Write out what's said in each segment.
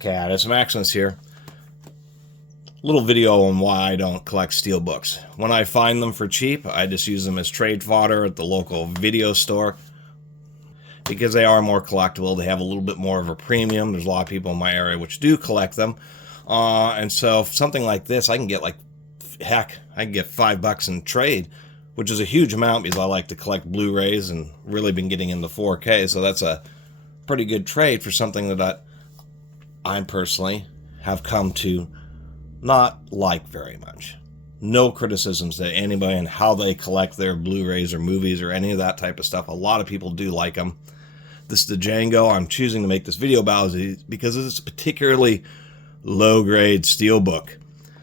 Catus, Maximus here. Little video on why I don't collect steelbooks. When I find them for cheap, I just use them as trade fodder at the local video store because they are more collectible. They have a little bit more of a premium. There's a lot of people in my area which do collect them. And so something like this, I can get like, heck, I can get $5 in trade, which is a huge amount because I like to collect Blu-rays and really been getting into 4K. So that's a pretty good trade for something that I personally have come to not like very much. No criticisms to anybody and how they collect their Blu-rays or movies or any of that type of stuff. A lot of people do like them. This is the Django. I'm choosing to make this video about it because it's a particularly low-grade steelbook.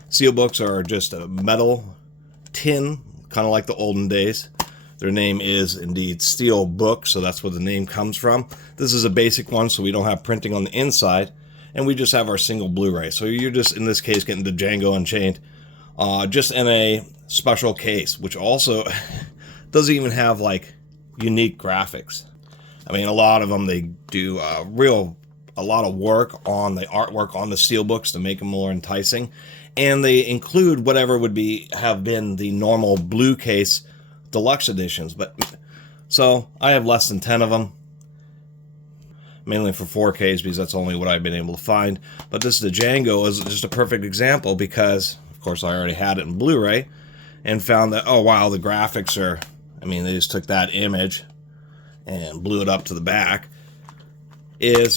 Steelbooks are just a metal tin, kind of like the olden days. Their name is indeed steelbook, so that's where the name comes from. This is a basic one, so we don't have printing on the inside. And we just have our single Blu-ray. So you're just, in this case, getting the Django Unchained, just in a special case, which also doesn't even have, like, unique graphics. I mean, a lot of them, they do a lot of work on the artwork on the steelbooks to make them more enticing. And they include whatever would have been the normal blue case deluxe editions. So I have less than 10 of them. Mainly for 4Ks because that's only what I've been able to find. But this the Django is just a perfect example because, of course, I already had it in Blu-ray and found that, oh wow, the graphics are, I mean, they just took that image and blew it up to the back. I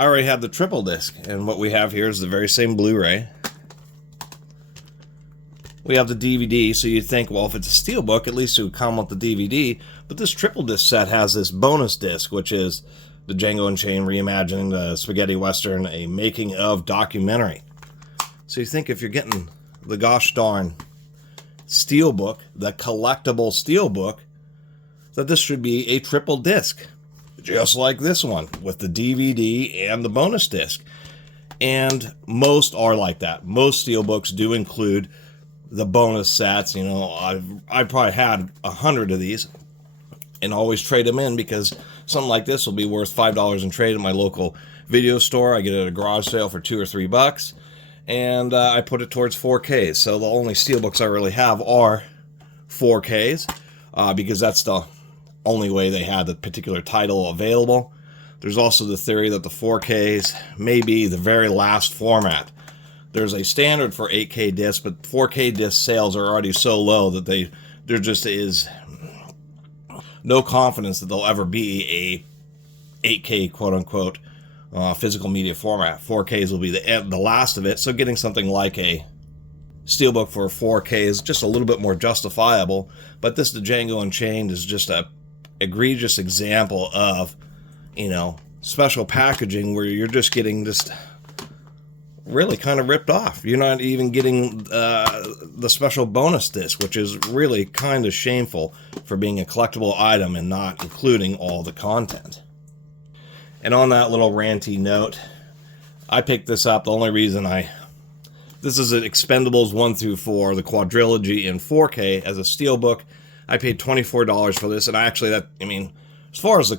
already had the triple disc, and what we have here is the very same Blu-ray. We have the DVD, so you'd think, well, if it's a steelbook, at least it would come with the DVD. But this triple disc set has this bonus disc, which is the Django Unchained reimagining the spaghetti western, a making of documentary. So you think if you're getting the gosh darn steelbook, the collectible steelbook, that this should be a triple disc, just like this one with the DVD and the bonus disc. And most are like that. Most steelbooks do include the bonus sets. You know, I've probably had 100 of these and always trade them in because something like this will be worth $5 in trade at my local video store. I get it at a garage sale for $2 or $3, and I put it towards 4Ks. So the only steelbooks I really have are 4Ks because that's the only way they had the particular title available. There's also the theory that the 4Ks may be the very last format. There's a standard for 8K discs, but 4K disc sales are already so low that there just is no confidence that there'll ever be a 8K quote-unquote physical media format. 4Ks will be the last of it, so getting something like a steelbook for 4K is just a little bit more justifiable. But this, the Django Unchained, is just a egregious example of, you know, special packaging where you're just getting just really kind of ripped off. You're not even getting the special bonus disc, which is really kind of shameful for being a collectible item and not including all the content. And on that little ranty note, I picked this up. The only reason this is an Expendables 1 through 4, the quadrilogy in 4K as a steelbook. I paid $24 for this, and as far as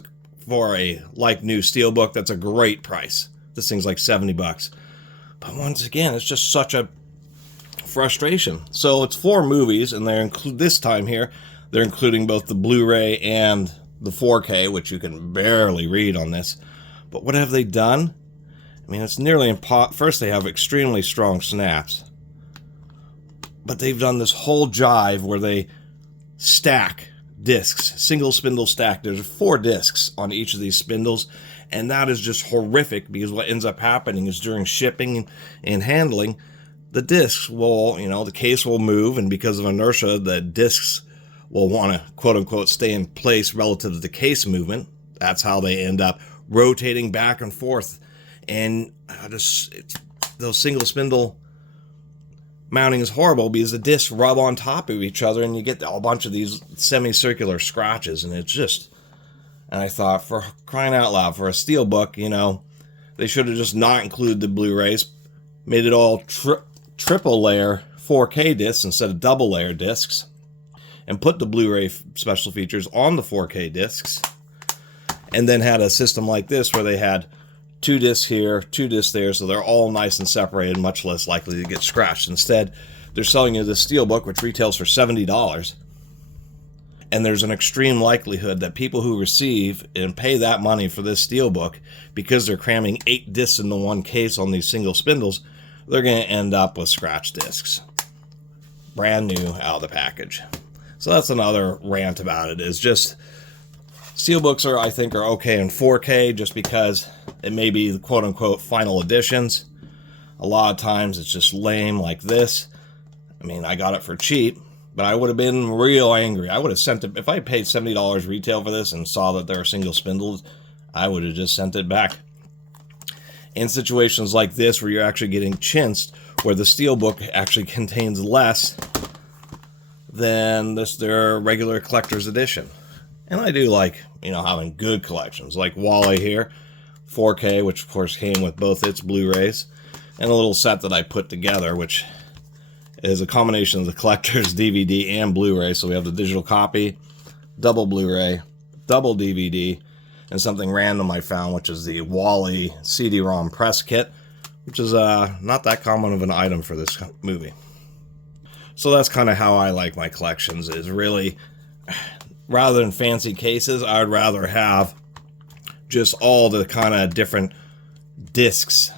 for a like new steelbook, that's a great price. This thing's like $70. But once again, it's just such a frustration. So it's 4 movies, and this time here, they're including both the Blu-ray and the 4K, which you can barely read on this. But what have they done? I mean, it's nearly impossible. First, they have extremely strong snaps. But they've done this whole jive where they stack discs, single spindle stack. There's 4 discs on each of these spindles. And that is just horrific because what ends up happening is during shipping and handling, the discs will, the case will move, and because of inertia, the discs will want to, quote-unquote, stay in place relative to the case movement. That's how they end up rotating back and forth. And those single spindle mounting is horrible because the discs rub on top of each other, and you get a bunch of these semicircular scratches, and it's just... And I thought, for crying out loud, for a steelbook, they should have just not included the Blu-rays, made it all triple layer 4K discs instead of double layer discs, and put the Blu-ray special features on the 4K discs, and then had a system like this where they had 2 discs here, 2 discs there, so they're all nice and separated, much less likely to get scratched. Instead, they're selling you this steelbook, which retails for $70, and there's an extreme likelihood that people who receive and pay that money for this steelbook, because they're cramming 8 discs into one case on these single spindles, they're going to end up with scratch discs. Brand new out of the package. So that's another rant about it, is just steelbooks I think are okay in 4K just because it may be the quote-unquote final editions. A lot of times it's just lame like this. I mean, I got it for cheap, but I would have been real angry. I would have sent it, if I paid $70 retail for this and saw that there are single spindles, I would have just sent it back. In situations like this where you're actually getting chinsed, where the steelbook actually contains less than their regular collector's edition. And I do like, having good collections, like Wally here, 4K, which of course came with both its Blu-rays, and a little set that I put together, which is a combination of the collector's DVD and Blu-ray. So we have the digital copy, double Blu-ray, double DVD, and something random I found, which is the Wally CD-ROM press kit, which is not that common of an item for this movie. So that's kind of how I like my collections, is really, rather than fancy cases, I'd rather have just all the kind of different discs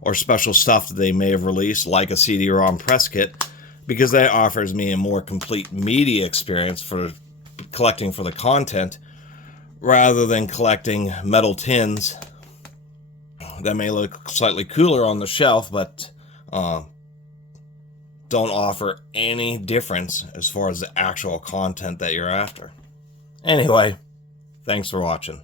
or special stuff that they may have released, like a CD-ROM press kit, because that offers me a more complete media experience for collecting for the content, rather than collecting metal tins that may look slightly cooler on the shelf, but don't offer any difference as far as the actual content that you're after. Anyway, thanks for watching.